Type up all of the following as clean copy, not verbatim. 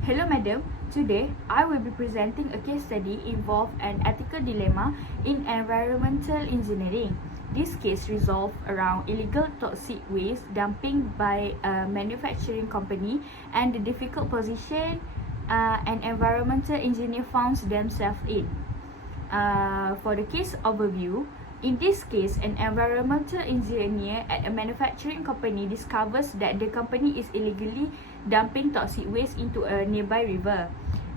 Hello madam, today I will be presenting a case study involving an ethical dilemma in environmental engineering. This case revolves around illegal toxic waste dumping by a manufacturing company and the difficult position an environmental engineer finds themselves in. For the case overview, in this case, an environmental engineer at a manufacturing company discovers that the company is illegally dumping toxic waste into a nearby river.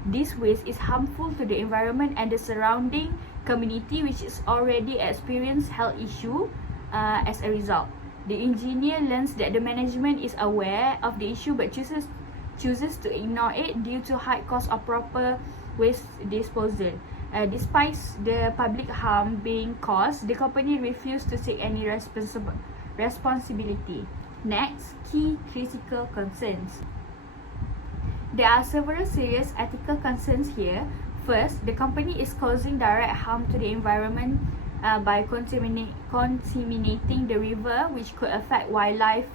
This waste is harmful to the environment and the surrounding community, which is already experienced health issue as a result. The engineer learns that the management is aware of the issue but chooses to ignore it due to high cost of proper waste disposal. Despite the public harm being caused, the company refused to take any responsibility. Next, key critical concerns. There are several serious ethical concerns here. First, the company is causing direct harm to the environment by contaminating the river, which could affect wildlife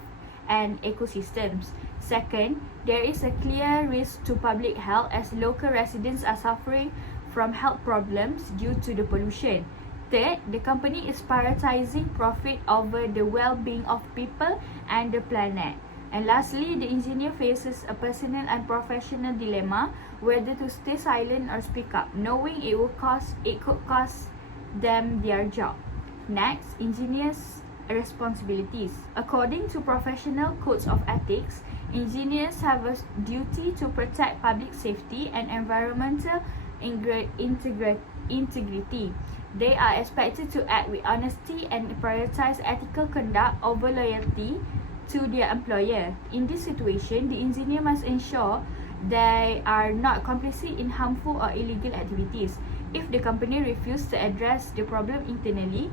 and ecosystems. Second, there is a clear risk to public health as local residents are suffering from health problems due to the pollution. Third, the company is prioritizing profit over the well-being of people and the planet. And lastly, the engineer faces a personal and professional dilemma whether to stay silent or speak up, knowing it could cost them their job. Next, engineers' responsibilities. According to professional codes of ethics, engineers have a duty to protect public safety and environmental integrity. They are expected to act with honesty and prioritize ethical conduct over loyalty to their employer. In this situation, the engineer must ensure they are not complicit in harmful or illegal activities. If the company refuses to address the problem internally,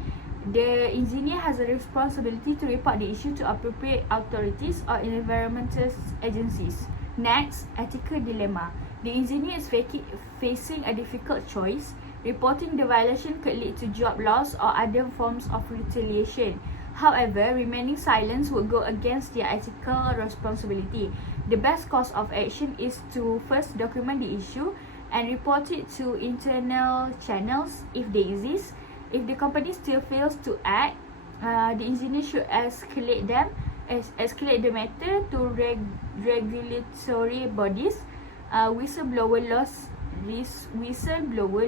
the engineer has a responsibility to report the issue to appropriate authorities or environmental agencies. Next, ethical dilemma. The engineer is facing a difficult choice. Reporting the violation could lead to job loss or other forms of retaliation. However, remaining silent would go against their ethical responsibility. The best course of action is to first document the issue and report it to internal channels if they exist. If the company still fails to act, the engineer should escalate the matter to regulatory bodies. Whistleblower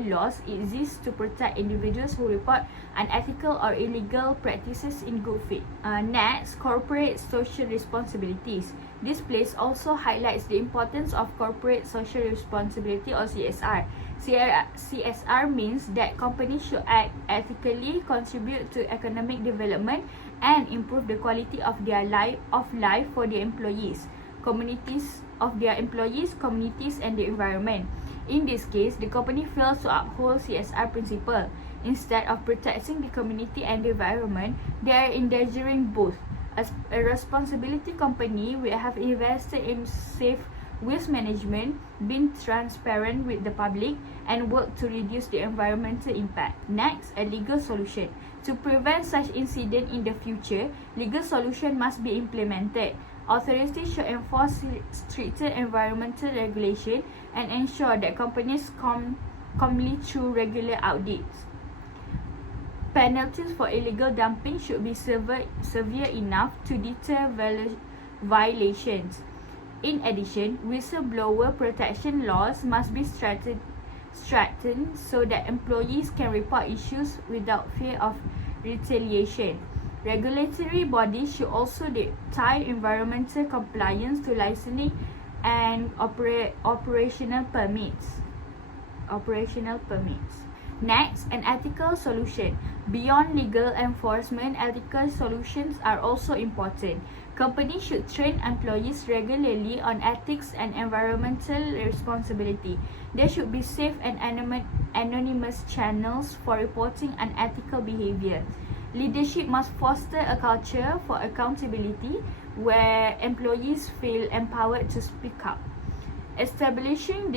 laws exist to protect individuals who report unethical or illegal practices in good faith. Next, corporate social responsibilities. This place also highlights the importance of corporate social responsibility or CSR. CSR means that companies should act ethically, contribute to economic development, and improve the quality of their life for their employees, communities, and the environment. In this case, the company fails to uphold CSR principle. Instead of protecting the community and the environment, they are endangering both. As a responsibility company, we have invested in safe waste management, been transparent with the public, and work to reduce the environmental impact. Next, a legal solution. To prevent such incident in the future, legal solution must be implemented. Authorities should enforce stricter environmental regulation and ensure that companies comply through regular audits. Penalties for illegal dumping should be severe enough to deter violations. In addition, whistleblower protection laws must be strengthened so that employees can report issues without fear of retaliation. Regulatory bodies should also tie environmental compliance to licensing and operational permits. Next, an ethical solution. Beyond legal enforcement, ethical solutions are also important. Companies should train employees regularly on ethics and environmental responsibility. There should be safe and anonymous channels for reporting unethical behavior. Leadership must foster a culture for accountability where employees feel empowered to speak up. Establishing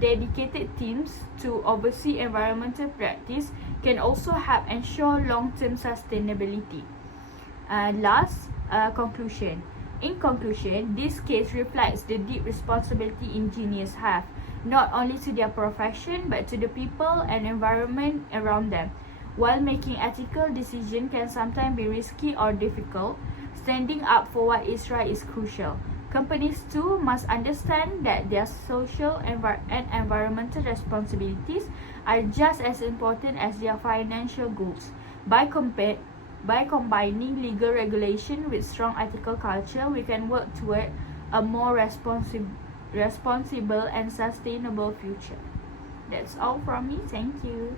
dedicated teams to oversee environmental practice can also help ensure long-term sustainability. Conclusion. In conclusion, this case reflects the deep responsibility engineers have, not only to their profession but to the people and environment around them. While making ethical decisions can sometimes be risky or difficult, standing up for what is right is crucial. Companies too must understand that their social and environmental responsibilities are just as important as their financial goals. By combining legal regulation with strong ethical culture, we can work toward a more responsible and sustainable future. That's all from me. Thank you.